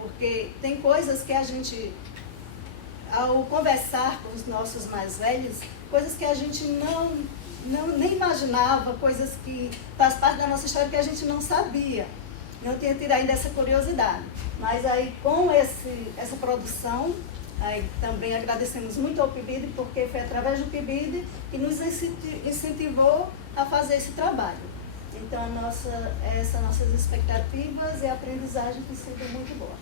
porque tem coisas que a gente, ao conversar com os nossos mais velhos, coisas que a gente nem imaginava, coisas que faz parte da nossa história que a gente não sabia. Não tinha tido ainda essa curiosidade. Mas aí com essa produção, aí também agradecemos muito ao PIBID, porque foi através do PIBID que nos incentivou a fazer esse trabalho. Então essas nossas expectativas e a aprendizagem tem sido muito boa.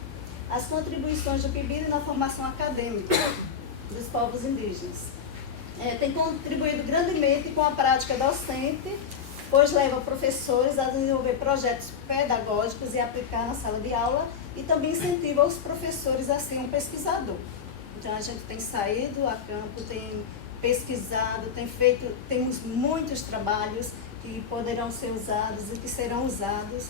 As contribuições do PIBID na formação acadêmica dos povos indígenas. Tem contribuído grandemente com a prática docente, pois leva professores a desenvolver projetos pedagógicos e aplicar na sala de aula, e também incentiva os professores a ser um pesquisador. Então a gente tem saído a campo, tem pesquisado, temos muitos trabalhos que poderão ser usados e que serão usados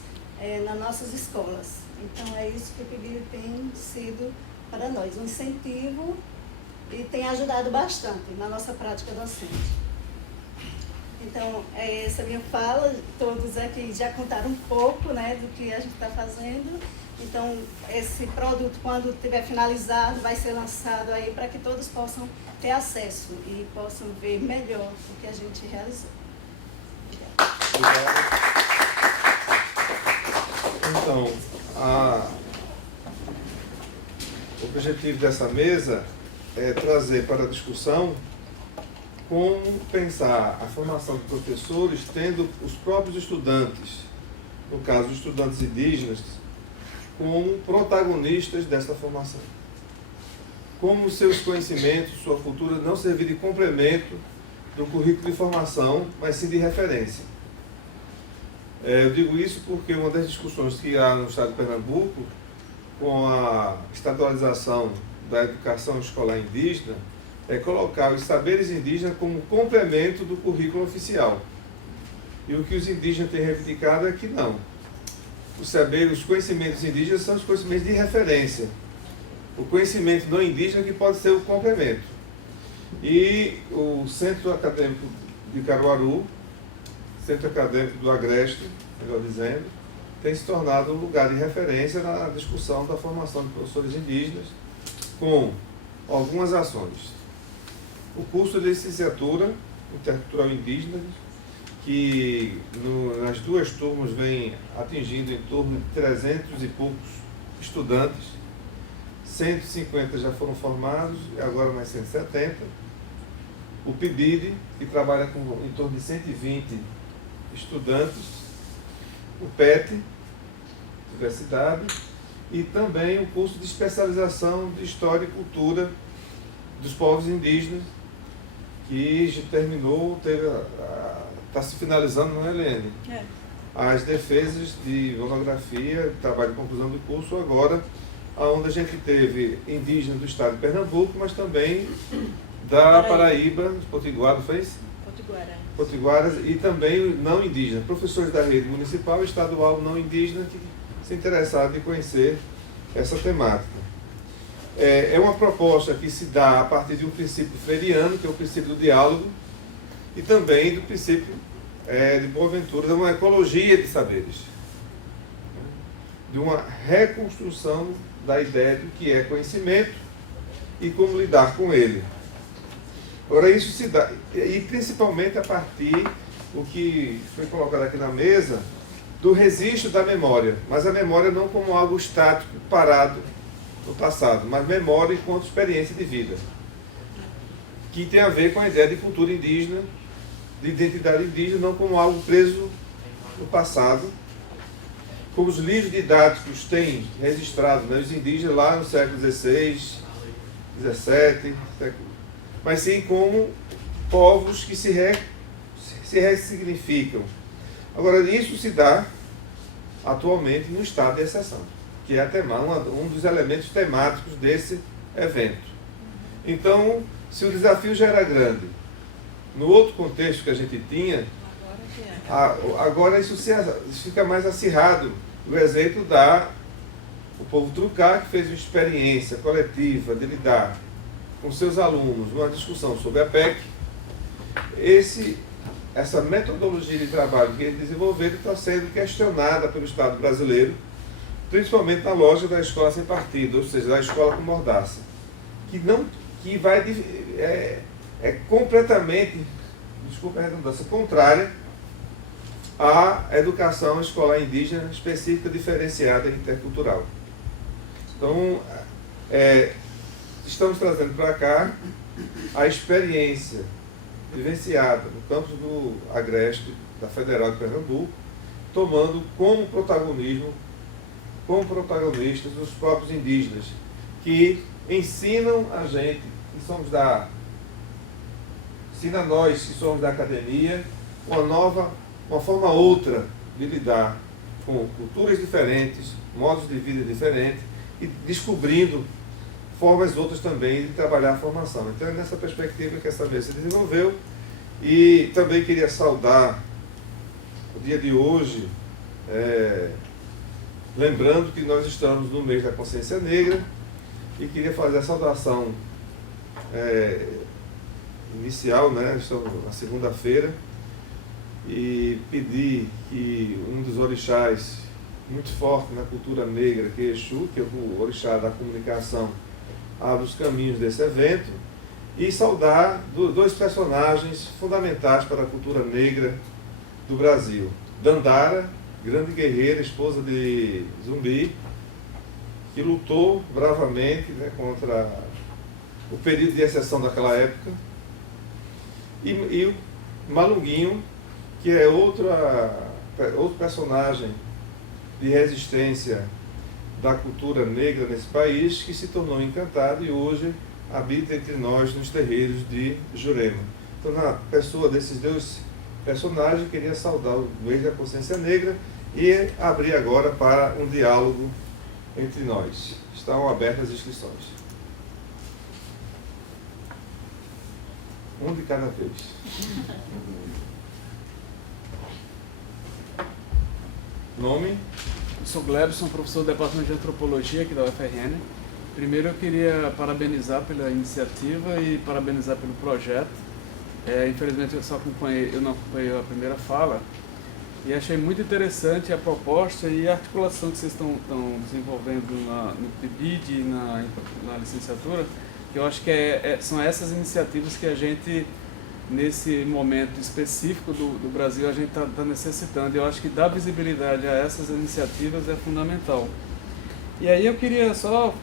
nas nossas escolas. Então é isso que o PIBID tem sido para nós, um incentivo, e tem ajudado bastante na nossa prática docente. Então, essa minha fala, todos aqui já contaram um pouco, né, do que a gente está fazendo. Então, esse produto, quando estiver finalizado, vai ser lançado aí para que todos possam ter acesso e possam ver melhor o que a gente realizou. Obrigado. Então, o objetivo dessa mesa é trazer para a discussão como pensar a formação de professores tendo os próprios estudantes, no caso os estudantes indígenas, como protagonistas dessa formação. Como seus conhecimentos, sua cultura não servir de complemento do currículo de formação, mas sim de referência. Eu digo isso porque uma das discussões que há no estado de Pernambuco, com a estadualização da educação escolar indígena, é colocar os saberes indígenas como complemento do currículo oficial. E o que os indígenas têm reivindicado é que não. Os conhecimentos indígenas são os conhecimentos de referência. O conhecimento não indígena que pode ser o complemento. E o Centro Acadêmico de Caruaru, Centro Acadêmico do Agreste, melhor dizendo, tem se tornado um lugar de referência na discussão da formação de professores indígenas, com algumas ações. O curso de licenciatura intercultural indígena, que nas duas turmas vem atingindo em torno de 300 e poucos estudantes, 150 já foram formados, e agora mais 170. O PIBID, que trabalha com em torno de 120 estudantes. O PET, Diversidade, e também o curso de especialização de História e Cultura dos Povos Indígenas, que já terminou, está se finalizando, não é, Helene? As defesas de monografia, trabalho de conclusão do curso, agora, onde a gente teve indígenas do estado de Pernambuco, mas também da Paraíba, de Potiguara, fez? Potiguaras, e também não indígenas, professores da rede municipal e estadual não indígena que se interessaram em conhecer essa temática. É uma proposta que se dá a partir de um princípio freiriano, que é o princípio do diálogo, e também do princípio de Boaventura, de uma ecologia de saberes, de uma reconstrução da ideia do que é conhecimento e como lidar com ele. Agora, isso se dá, e principalmente a partir do que foi colocado aqui na mesa, do registro da memória, mas a memória não como algo estático, parado no passado, mas memória enquanto experiência de vida, que tem a ver com a ideia de cultura indígena, de identidade indígena, não como algo preso no passado, como os livros didáticos têm registrado, né, os indígenas lá no século XVI, XVII, mas sim como povos que se ressignificam. Agora, isso se dá atualmente no estado de exceção, que é um dos elementos temáticos desse evento. Então, se o desafio já era grande, no outro contexto que a gente tinha, agora isso fica mais acirrado. O exemplo o povo Trucá, que fez uma experiência coletiva de lidar com seus alunos numa discussão sobre a PEC. Essa metodologia de trabalho que eles desenvolveram está sendo questionada pelo Estado brasileiro, principalmente na lógica da escola sem partido, ou seja, da escola com mordaça, que vai completamente, desculpa a redundância, contrária à educação escolar indígena específica, diferenciada e intercultural. Então, estamos trazendo para cá a experiência vivenciada no campus do Agreste, da Federal de Pernambuco, tomando como protagonistas os próprios indígenas, que ensinam a gente, ensina a nós que somos da academia, uma forma outra de lidar com culturas diferentes, modos de vida diferentes, e descobrindo formas outras também de trabalhar a formação. Então é nessa perspectiva que essa mesa se desenvolveu, e também queria saudar o dia de hoje, lembrando que nós estamos no mês da consciência negra, e queria fazer a saudação inicial, né? Estamos na segunda-feira, e pedir que um dos orixás muito forte na cultura negra, que é Exu, que é o orixá da comunicação, abra os caminhos desse evento, e saudar dois personagens fundamentais para a cultura negra do Brasil. Dandara, grande guerreira, esposa de Zumbi, que lutou bravamente, né, contra o período de exceção daquela época, e o Malunguinho, que é outro personagem de resistência da cultura negra nesse país, que se tornou encantado e hoje habita entre nós nos terreiros de Jurema. Então, na pessoa desses dois personagens, queria saudar o mês da consciência negra e abrir agora para um diálogo entre nós. Estão abertas as inscrições. Um de cada vez. Nome? Eu sou Glebson, professor do Departamento de Antropologia aqui da UFRN. Primeiro eu queria parabenizar pela iniciativa e parabenizar pelo projeto. Infelizmente eu não acompanhei a primeira fala e achei muito interessante a proposta e a articulação que vocês estão desenvolvendo no PIBID e na licenciatura, que eu acho que são essas iniciativas que a gente, nesse momento específico do Brasil, a gente está necessitando. Eu acho que dar visibilidade a essas iniciativas é fundamental. E aí eu queria só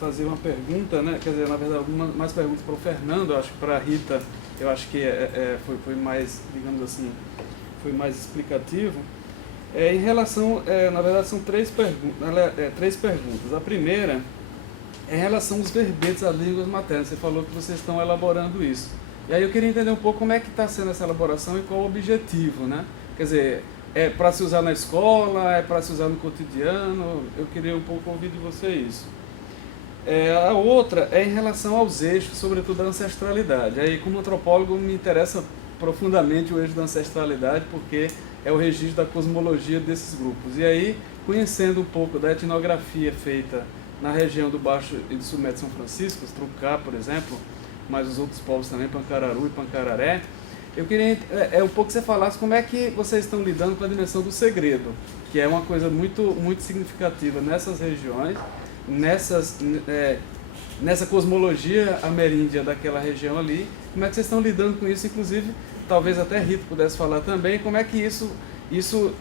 fazer uma pergunta, né? Quer dizer, na verdade, mais perguntas para o Fernando. Eu acho que para a Rita, eu acho que foi mais, digamos assim, foi mais explicativo. Em relação, na verdade, são três perguntas. A primeira é em relação aos verbetes, às línguas maternas. Você falou que vocês estão elaborando isso. E aí eu queria entender um pouco como é que está sendo essa elaboração e qual o objetivo, né? Quer dizer, é para se usar na escola, é para se usar no cotidiano? Eu queria um pouco ouvir de você isso. A outra é em relação aos eixos, sobretudo da ancestralidade. Aí, como antropólogo, me interessa profundamente o eixo da ancestralidade, porque é o registro da cosmologia desses grupos. E aí, conhecendo um pouco da etnografia feita na região do Baixo e do Sul Médio São Francisco, Trucá, por exemplo, mas os outros povos também, Pancararu e Pancararé, eu queria um pouco que você falasse como é que vocês estão lidando com a dimensão do segredo, que é uma coisa muito, muito significativa nessas regiões, nessa cosmologia ameríndia daquela região ali. Como é que vocês estão lidando com isso? Inclusive, talvez até Rito pudesse falar também, como é que isso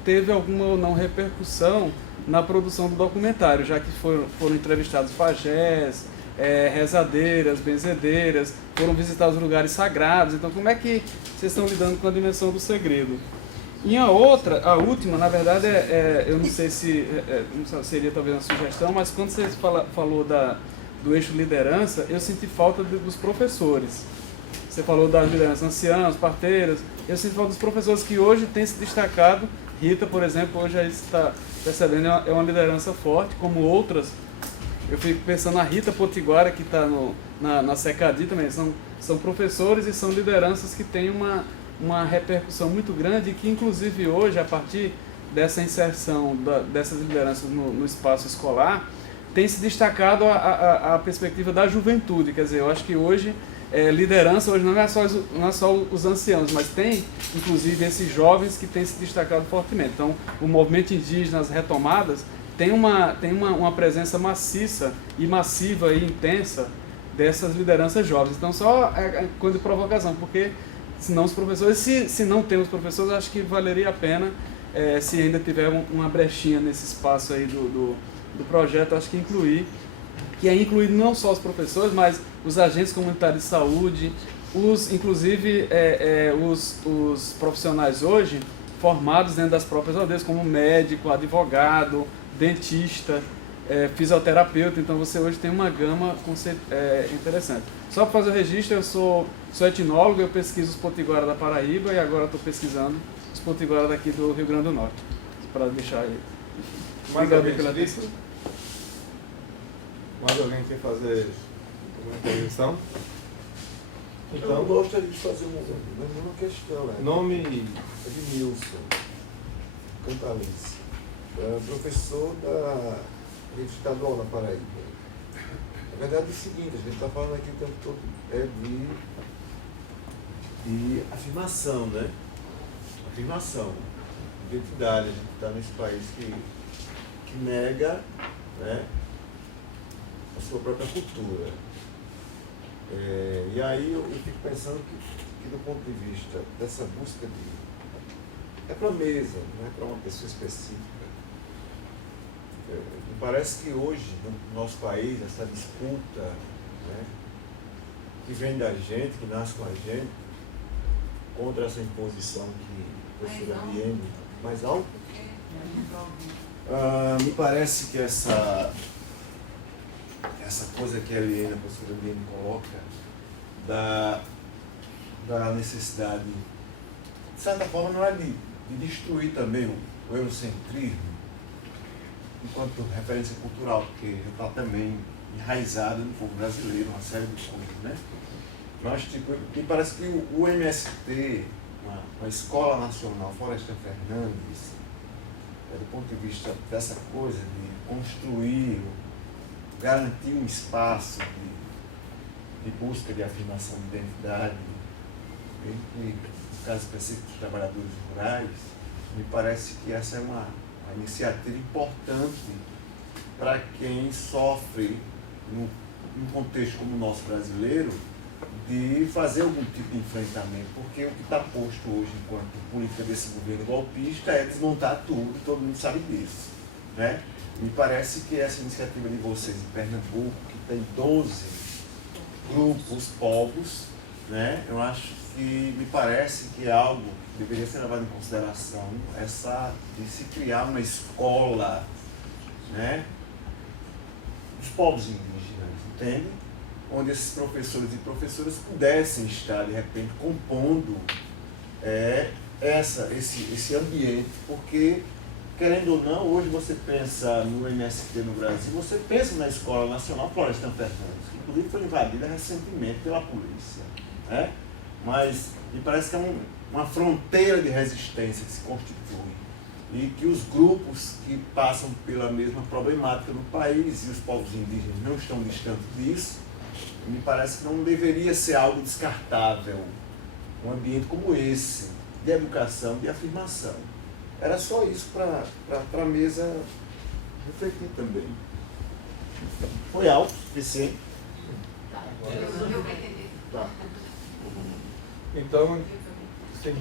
teve alguma ou não repercussão na produção do documentário, já que foram entrevistados pajés, rezadeiras, benzedeiras, foram visitados lugares sagrados. Então, como é que vocês estão lidando com a dimensão do segredo? E a última, na verdade, eu não sei se seria talvez uma sugestão, mas quando você falou do eixo liderança, eu senti falta dos professores. Você falou das lideranças anciãs, parteiras, eu senti falta dos professores que hoje têm se destacado. Rita, por exemplo, hoje aí está percebendo, é uma liderança forte, como outras. Eu fico pensando na Rita Potiguara, que está na SECADI também. São professores e são lideranças que têm uma repercussão muito grande e que, inclusive, hoje, a partir dessa inserção dessas lideranças no espaço escolar, tem se destacado a perspectiva da juventude. Quer dizer, eu acho que hoje, liderança hoje não é só os anciãos, mas tem, inclusive, esses jovens que têm se destacado fortemente. Então, o movimento indígena, as retomadas, tem uma presença maciça e massiva e intensa dessas lideranças jovens. Então, só é coisa de provocação, porque senão os professores, se não temos professores, acho que valeria a pena, se ainda tiver uma brechinha nesse espaço aí do projeto, acho que é incluído não só os professores, mas os agentes comunitários de saúde, inclusive os profissionais hoje formados dentro das próprias aldeias, como médico, advogado, dentista, fisioterapeuta. Então você hoje tem uma gama interessante. Só para fazer o registro, eu sou etnólogo, eu pesquiso os potiguara da Paraíba e agora estou pesquisando os potiguara daqui do Rio Grande do Norte, para deixar aí. Mais alguém pela lista? Mais alguém quer fazer uma intervenção? Então, eu gostaria de fazer uma questão. Nome? Edmilson Cantalice, professor da rede estadual na Paraíba. Na verdade é o seguinte, a gente está falando aqui o tempo todo de afirmação, né? Afirmação, identidade. A gente está nesse país que nega, né, a sua própria cultura. E aí eu fico pensando que do ponto de vista dessa busca é para a mesa, não é para uma pessoa específica. Me parece que hoje, no nosso país, essa disputa, né, que vem da gente, que nasce com a gente, contra essa imposição que o professor Ariene, mais alto, me parece que essa coisa que a professora Ariene coloca, da necessidade, de certa forma, não é de destruir também o eurocentrismo enquanto referência cultural, porque já está também enraizado no povo brasileiro, uma série de coisas, né? Mas, me parece que o MST, uma escola nacional, Florestan Fernandes, do ponto de vista dessa coisa de construir, garantir um espaço de busca de afirmação de identidade, no caso específico dos trabalhadores rurais, me parece que essa é uma iniciativa importante para quem sofre, num contexto como o nosso brasileiro, de fazer algum tipo de enfrentamento, porque o que está posto hoje enquanto política desse governo golpista é desmontar tudo, e todo mundo sabe disso, né? Me parece que essa iniciativa de vocês em Pernambuco, que tem 12 grupos, povos, né? Eu acho que me parece que é algo que deveria ser levado em consideração, de se criar uma escola, né, dos povos indígenas, entende? Onde esses professores e professoras pudessem estar, de repente, compondo esse ambiente, porque, querendo ou não, hoje você pensa no MST no Brasil, você pensa na Escola Nacional Florestan Fernandes, que inclusive foi invadida recentemente pela polícia, né? Mas me parece que é uma fronteira de resistência que se constitui e que os grupos que passam pela mesma problemática no país e os povos indígenas não estão distantes disso, me parece que não deveria ser algo descartável, um ambiente como esse, de educação, de afirmação. Era só isso para a mesa refletir também. Foi alto o suficiente? Eu vou entender. Tá. Então, sim.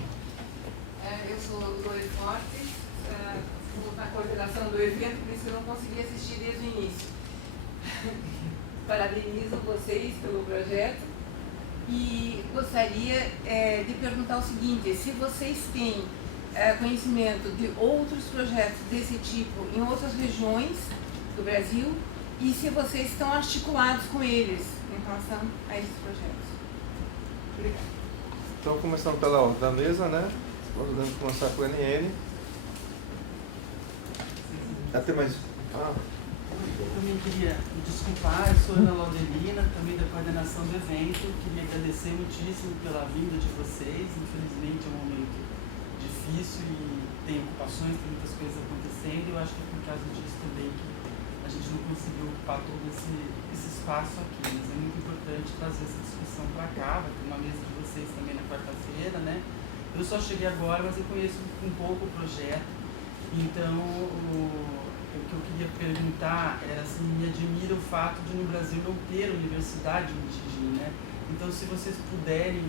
Eu sou Lore Fortes, na coordenação do evento, por isso eu não consegui assistir desde o início. Parabenizo vocês pelo projeto e gostaria de perguntar o seguinte: se vocês têm conhecimento de outros projetos desse tipo em outras regiões do Brasil e se vocês estão articulados com eles em relação a esses projetos. Obrigada. Então, começando pela ordem da mesa, né? Nós vamos começar com o NN. Até mais. Eu também queria me desculpar, eu sou Ana Laudelina, também da coordenação do evento. Queria agradecer muitíssimo pela vinda de vocês. Infelizmente é um momento difícil e tem ocupações, tem muitas coisas acontecendo. Eu acho que é por causa disso também que a gente não conseguiu ocupar todo esse espaço aqui. Mas é muito importante trazer essa discussão para cá. Vai ter uma mesa de vocês também na quarta-feira, né? Eu só cheguei agora, mas eu conheço um pouco o projeto. Então, o que eu queria perguntar era assim, me admira o fato de no Brasil não ter universidade indígena, né? Então, se vocês puderem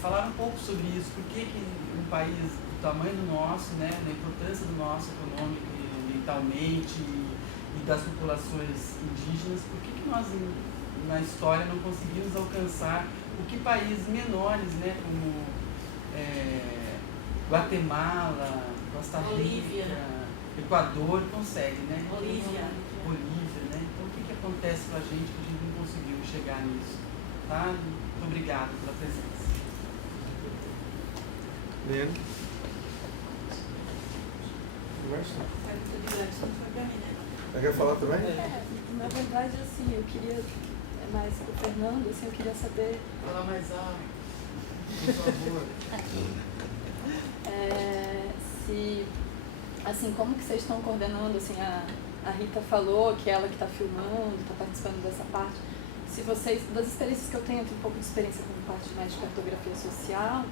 falar um pouco sobre isso, por que um país do tamanho do nosso, né, da importância do nosso econômico e ambientalmente e das populações indígenas, por que nós na história não conseguimos alcançar o que países menores, né, como Guatemala, Costa Rica, Equador conseguem, né? Bolívia, né? Então, o que acontece com a gente que a gente não conseguiu chegar nisso? Tá? Muito obrigado pela presença. Leno. Conversa. Quer falar também? Na verdade, assim, eu queria, mais pro Fernando, assim, eu queria saber... Fala mais alto, por favor. Se, assim, como que vocês estão coordenando, assim, a Rita falou que ela que está filmando, está participando dessa parte, se vocês, das experiências que eu tenho um pouco de experiência com parte mais de cartografia social,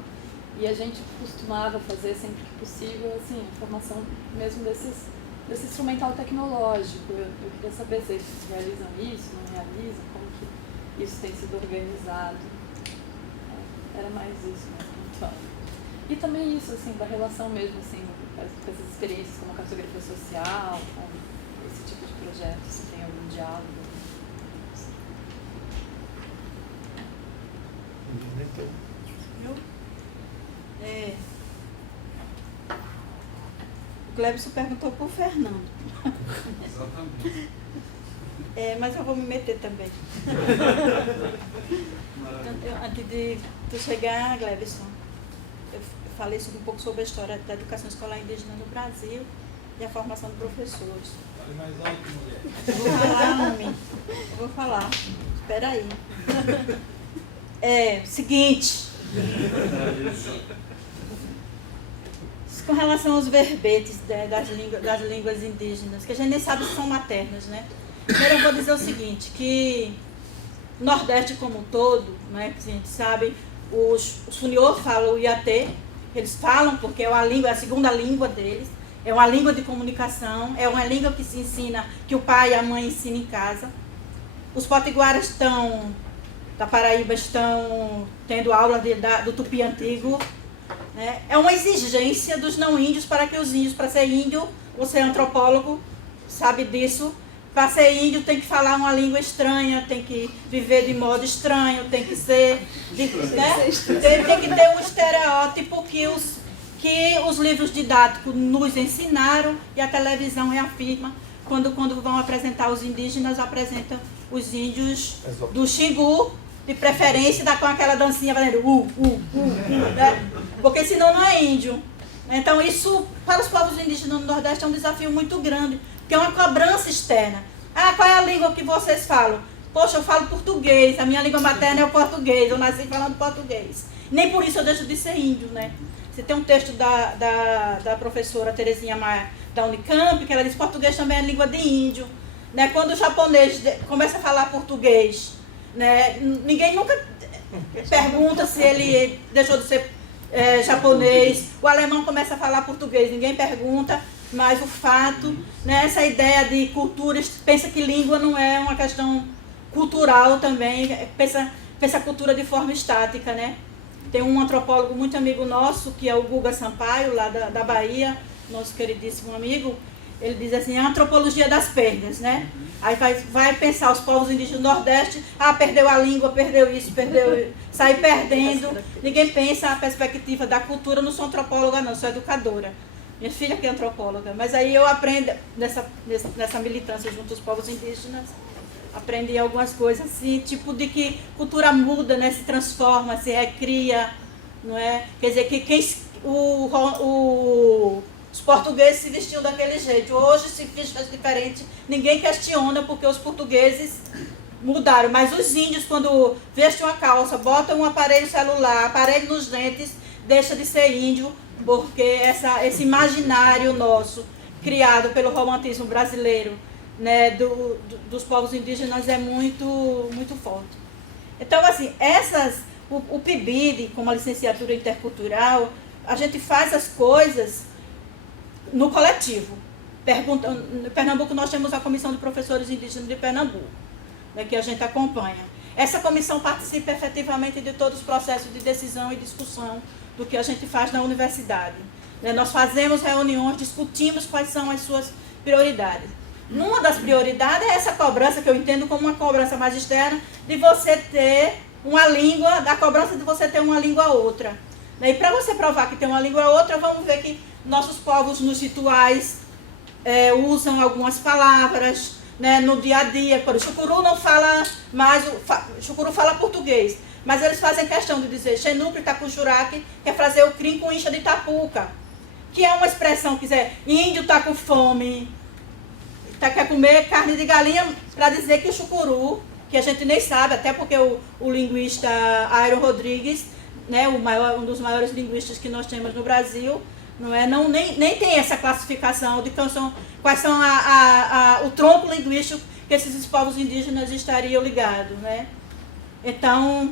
e a gente costumava fazer sempre que possível, assim, a formação mesmo desse instrumental tecnológico. Eu queria saber se eles realizam isso, não realizam, como que isso tem sido organizado. Era mais isso, mais pontual. E também isso, assim, da relação mesmo, assim, com essas experiências como a cartografia social, com esse tipo de projeto, se tem algum diálogo. O Glebson perguntou por Fernando. Exatamente. Mas eu vou me meter também. Antes de tu chegar, Glebson, eu falei um pouco sobre a história da educação escolar indígena no Brasil e a formação de professores. Fale mais alto, mulher. Vou falar, homem. Vou falar. Espera aí. Seguinte. Com relação aos verbetes das línguas indígenas, que a gente nem sabe se são maternas, né? Primeiro eu vou dizer o seguinte, que o Nordeste como um todo, né, que a gente sabe, os Funiô falam o Iatê, eles falam porque é a segunda língua deles, é uma língua de comunicação, é uma língua que se ensina, que o pai e a mãe ensinam em casa. Os potiguaras da Paraíba estão tendo aula do tupi antigo. É uma exigência dos não índios para que os índios, para ser índio, você é antropólogo, sabe disso, para ser índio tem que falar uma língua estranha, tem que viver de modo estranho, tem que ser, tem que ter um estereótipo que os livros didáticos nos ensinaram e a televisão reafirma quando vão apresentar os indígenas, apresentam os índios do Xingu, de preferência, com aquela dancinha fazendo né? Porque senão não é índio. Então isso, para os povos indígenas no Nordeste, é um desafio muito grande, porque é uma cobrança externa. Qual é a língua que vocês falam? Poxa, eu falo português, a minha língua materna é o português, eu nasci falando português. Nem por isso eu deixo de ser índio, né? Você tem um texto da professora Terezinha Maia, da Unicamp, que ela diz que português também é língua de índio. Né? Quando o japonês começa a falar português, né? Ninguém nunca pergunta se ele deixou de ser japonês. O alemão começa a falar português, ninguém pergunta, mas o fato, né, essa ideia de cultura, pensa que língua não é uma questão cultural também, pensa a cultura de forma estática, né? Tem um antropólogo muito amigo nosso, que é o Guga Sampaio, lá da Bahia, nosso queridíssimo amigo. Ele diz assim, a antropologia das perdas, né? Aí vai pensar os povos indígenas do Nordeste, perdeu a língua, perdeu isso, sai perdendo. Ninguém pensa a perspectiva da cultura. Eu não sou antropóloga não, sou educadora. Minha filha que é antropóloga. Mas aí eu aprendo, nessa militância junto aos povos indígenas, aprendi algumas coisas assim, tipo de que cultura muda, né? Se transforma, se recria, não é? Quer dizer, que os portugueses se vestiam daquele jeito. Hoje se veste diferente, ninguém questiona porque os portugueses mudaram. Mas os índios, quando vestem uma calça, botam um aparelho celular, aparelho nos dentes, deixa de ser índio, porque esse imaginário nosso, criado pelo romantismo brasileiro, né, dos povos indígenas, é muito, muito forte. Então, assim, o PIBID, como a licenciatura intercultural, a gente faz as coisas no coletivo. Em Pernambuco nós temos a Comissão de Professores Indígenas de Pernambuco, né, que a gente acompanha. Essa comissão participa efetivamente de todos os processos de decisão e discussão do que a gente faz na universidade. Né, nós fazemos reuniões, discutimos quais são as suas prioridades. Uma das prioridades é essa cobrança, que eu entendo como uma cobrança mais externa, de você ter uma língua, da cobrança de você ter uma língua outra. E para você provar que tem uma língua outra, vamos ver que nossos povos nos rituais usam algumas palavras, né, no dia a dia. Por exemplo, o Chucuru não fala mais, o Chucuru fala português, mas eles fazem questão de dizer Xenupe, Itacuxuraque, que é fazer o crim com incha de tapuca, que é uma expressão que dizer índio está com fome, quer comer carne de galinha, para dizer que o Chucuru, que a gente nem sabe, até porque o linguista Airo Rodrigues, né, um dos maiores linguistas que nós temos no Brasil, nem tem essa classificação de quais são o tronco linguístico que esses povos indígenas estariam ligados. Né? Então,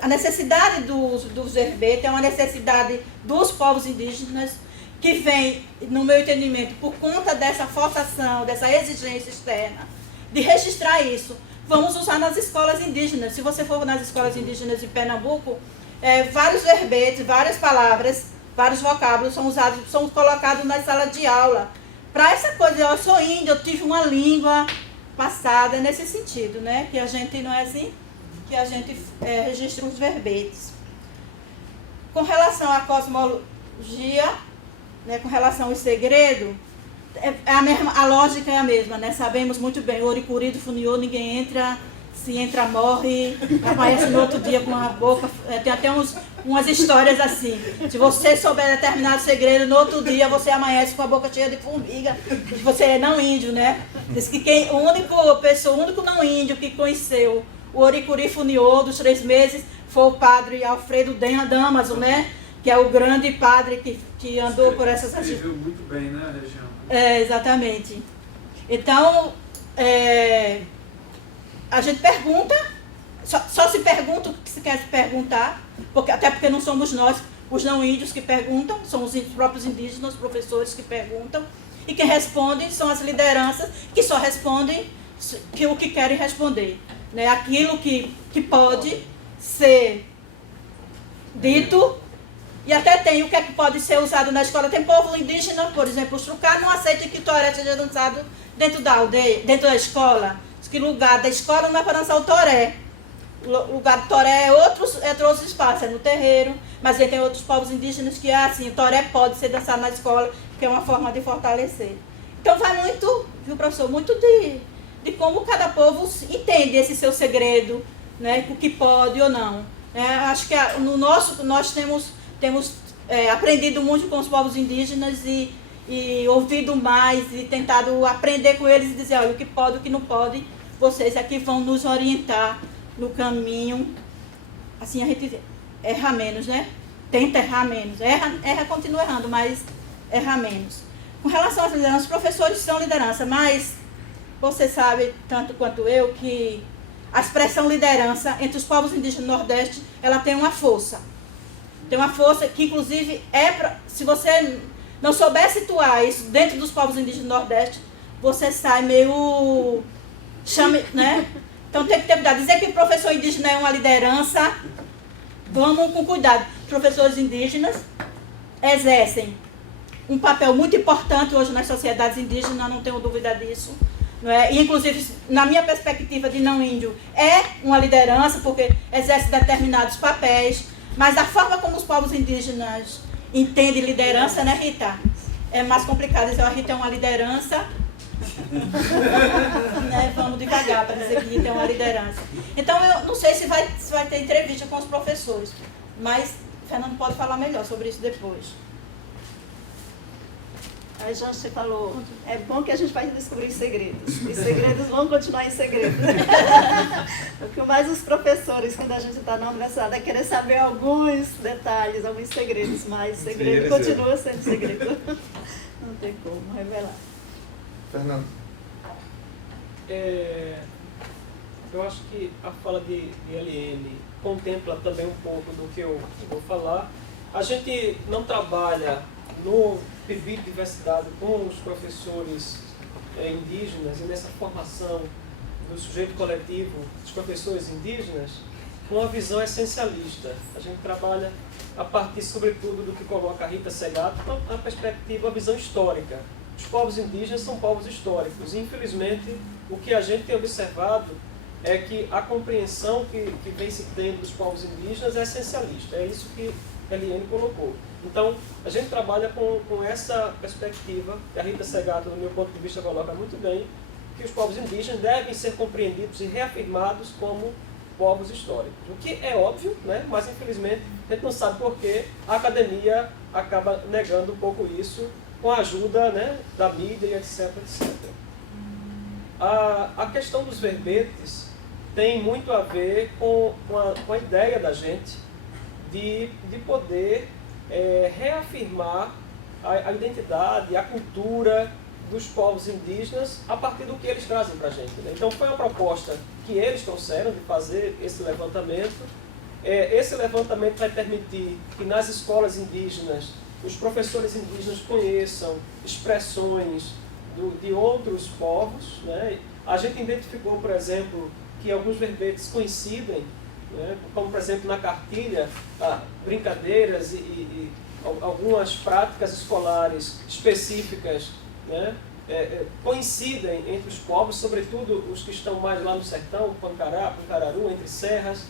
a necessidade dos verbetes é uma necessidade dos povos indígenas que vem, no meu entendimento, por conta dessa forçação, dessa exigência externa, de registrar isso. Vamos usar nas escolas indígenas. Se você for nas escolas indígenas de Pernambuco, vários verbetes, várias palavras, vários vocábulos são colocados na sala de aula. Para essa coisa, eu sou índia, eu tive uma língua passada nesse sentido, né? Que a gente não é assim, que a gente registra os verbetes. Com relação à cosmologia, né, com relação ao segredo, a lógica é a mesma, né? Sabemos muito bem, o Oricuri do Funiô, ninguém entra, se entra morre, aparece no outro dia com a boca, tem até umas histórias assim, se você souber determinado segredo, no outro dia você amanhece com a boca cheia de formiga, você é não índio, né? Diz que o único não índio que conheceu o Oricuri Funiô dos 3 meses foi o padre Alfredo Damaso, né? Que é o grande padre que andou por essas regiões. Ele viu muito bem, né, a região. Exatamente. Então, a gente pergunta, só se pergunta o que se quer se perguntar, até porque não somos nós, os não índios, que perguntam, são os próprios indígenas, os professores que perguntam, e quem responde são as lideranças, que só respondem o que querem responder. Né? Aquilo que pode ser dito. E até tem o que é que pode ser usado na escola. Tem povo indígena, por exemplo, os Trucá não aceitam que toré seja dançado dentro da aldeia, dentro da escola. Diz que lugar da escola não é para dançar o toré. O lugar do toré é outros espaços, é no terreiro. Mas aí tem outros povos indígenas que, assim, o toré pode ser dançado na escola, que é uma forma de fortalecer. Então vai muito, viu, professor, muito de como cada povo entende esse seu segredo, né, o que pode ou não. Acho que nós temos aprendido muito com os povos indígenas e ouvido mais e tentado aprender com eles e dizer, olha, o que pode, o que não pode, vocês aqui vão nos orientar no caminho. Assim a gente erra menos, né? Tenta errar menos. Erra, continua errando, mas erra menos. Com relação às lideranças, os professores são liderança, mas você sabe, tanto quanto eu, que a expressão liderança entre os povos indígenas do Nordeste, ela tem uma força. Tem uma força que, inclusive, se você não souber situar isso dentro dos povos indígenas do Nordeste, você sai meio... né? Então tem que ter cuidado. Dizer que o professor indígena é uma liderança, vamos com cuidado. Professores indígenas exercem um papel muito importante hoje nas sociedades indígenas, não tenho dúvida disso. Não é? E, inclusive, na minha perspectiva de não índio, é uma liderança, porque exerce determinados papéis. Mas a forma como os povos indígenas entendem liderança, né, Rita? É mais complicado dizer, a Rita é uma liderança. Né? Vamos devagar para dizer que Rita é uma liderança. Então, eu não sei se vai ter entrevista com os professores, mas o Fernando pode falar melhor sobre isso depois. Aí, João, você falou, é bom que a gente vai descobrir segredos. Os segredos vão continuar em segredo. O que mais os professores, quando a gente está na universidade, é querer saber alguns detalhes, alguns segredos, mas segredo continua sendo segredo. Não tem como revelar. Fernando. Eu acho que a fala de Eliane contempla também um pouco do que eu vou falar. A gente não trabalha no de biodiversidade com os professores indígenas e nessa formação do sujeito coletivo dos professores indígenas com uma visão essencialista. A gente trabalha a partir, sobretudo, do que coloca a Rita Segato, uma perspectiva, uma visão histórica. Os povos indígenas são povos históricos e, infelizmente, o que a gente tem observado é que a compreensão que vem se tendo dos povos indígenas é essencialista. É isso que a Eliane colocou. Então, a gente trabalha com essa perspectiva, que a Rita Segato, do meu ponto de vista, coloca muito bem, que os povos indígenas devem ser compreendidos e reafirmados como povos históricos. O que é óbvio, né? Mas, infelizmente, a gente não sabe por que a academia acaba negando um pouco isso, com a ajuda, né, da mídia e etc, etc. A questão dos verbetes tem muito a ver com a ideia da gente de poder reafirmar a identidade, a cultura dos povos indígenas a partir do que eles trazem para a gente, né? Então foi uma proposta que eles trouxeram de fazer esse levantamento. Esse levantamento vai permitir que nas escolas indígenas os professores indígenas conheçam expressões de outros povos, né? A gente identificou, por exemplo, que alguns verbetes coincidem, né? Como, por exemplo, na cartilha, brincadeiras e algumas práticas escolares específicas, né? Coincidem entre os povos, sobretudo os que estão mais lá no sertão, Pancará, Pancararu, entre serras,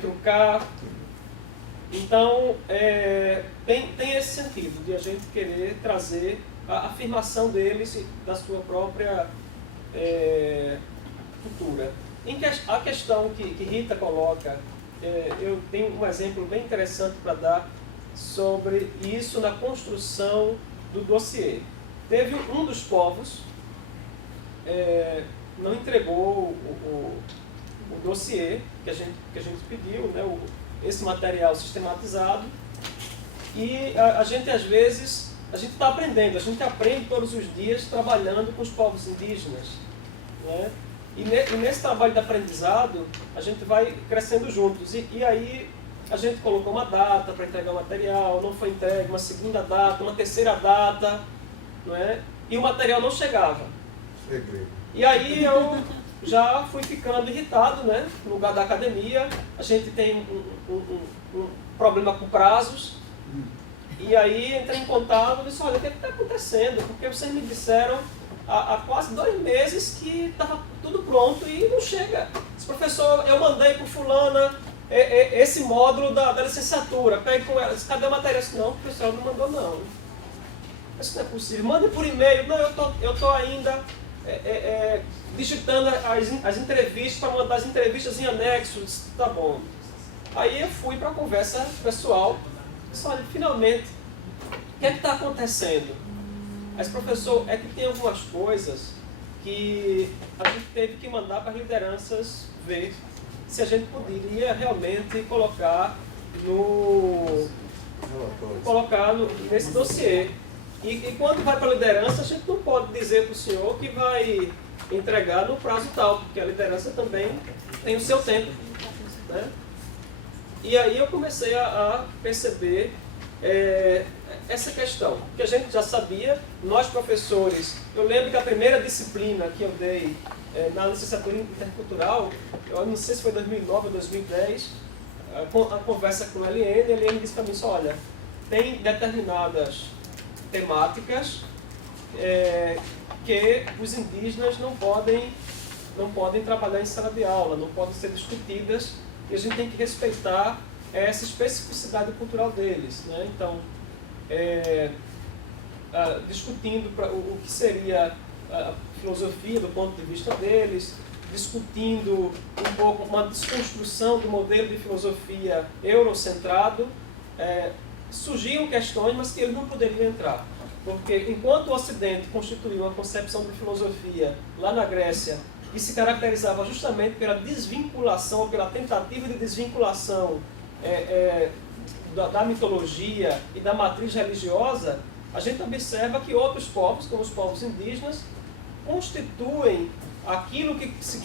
Trucá. Então, tem esse sentido de a gente querer trazer a afirmação deles e da sua própria cultura. A questão que Rita coloca, eu tenho um exemplo bem interessante para dar sobre isso na construção do dossiê. Teve um dos povos, não entregou o dossiê que a gente pediu, né, esse material sistematizado, e a gente às vezes, a gente está aprendendo, a gente aprende todos os dias trabalhando com os povos indígenas, né? E nesse trabalho de aprendizado, a gente vai crescendo juntos. E aí a gente colocou uma data para entregar o material, não foi entregue, uma segunda data, uma terceira data, não é? E o material não chegava. E aí eu já fui ficando irritado, né? No lugar da academia, a gente tem um problema com prazos. E aí entrei em contato e disse, olha, o que está acontecendo? Porque vocês me disseram há quase 2 meses que estava tudo pronto e não chega. Disse, professor, eu mandei para fulana esse módulo da licenciatura, pegue com ela. Disse, cadê a matéria? Disse, não, professor, não mandou não. Isso não é possível. Manda por e-mail. Não, eu estou ainda digitando as entrevistas para mandar as entrevistas em anexo. Disse, tá bom. Aí eu fui para a conversa pessoal. Disse, olha, finalmente, o que é que está acontecendo? Mas, professor, é que tem algumas coisas que a gente teve que mandar para as lideranças ver se a gente poderia realmente colocar nesse dossiê. E quando vai para a liderança, a gente não pode dizer para o senhor que vai entregar no prazo tal, porque a liderança também tem o seu tempo, né? E aí eu comecei a perceber essa questão, que a gente já sabia, nós professores, eu lembro que a primeira disciplina que eu dei na licenciatura intercultural, eu não sei se foi 2009 ou 2010, a conversa com a Eliane disse para mim, olha, tem determinadas temáticas que os indígenas não podem trabalhar em sala de aula, não podem ser discutidas, e a gente tem que respeitar essa especificidade cultural deles, né? Então, discutindo o que seria a filosofia do ponto de vista deles, discutindo um pouco uma desconstrução do modelo de filosofia eurocentrado, surgiam questões, mas que eles não poderiam entrar. Porque enquanto o Ocidente constituiu uma concepção de filosofia lá na Grécia e se caracterizava justamente pela desvinculação, ou pela tentativa de desvinculação da mitologia e da matriz religiosa, a gente observa que outros povos, como os povos indígenas, constituem aquilo que se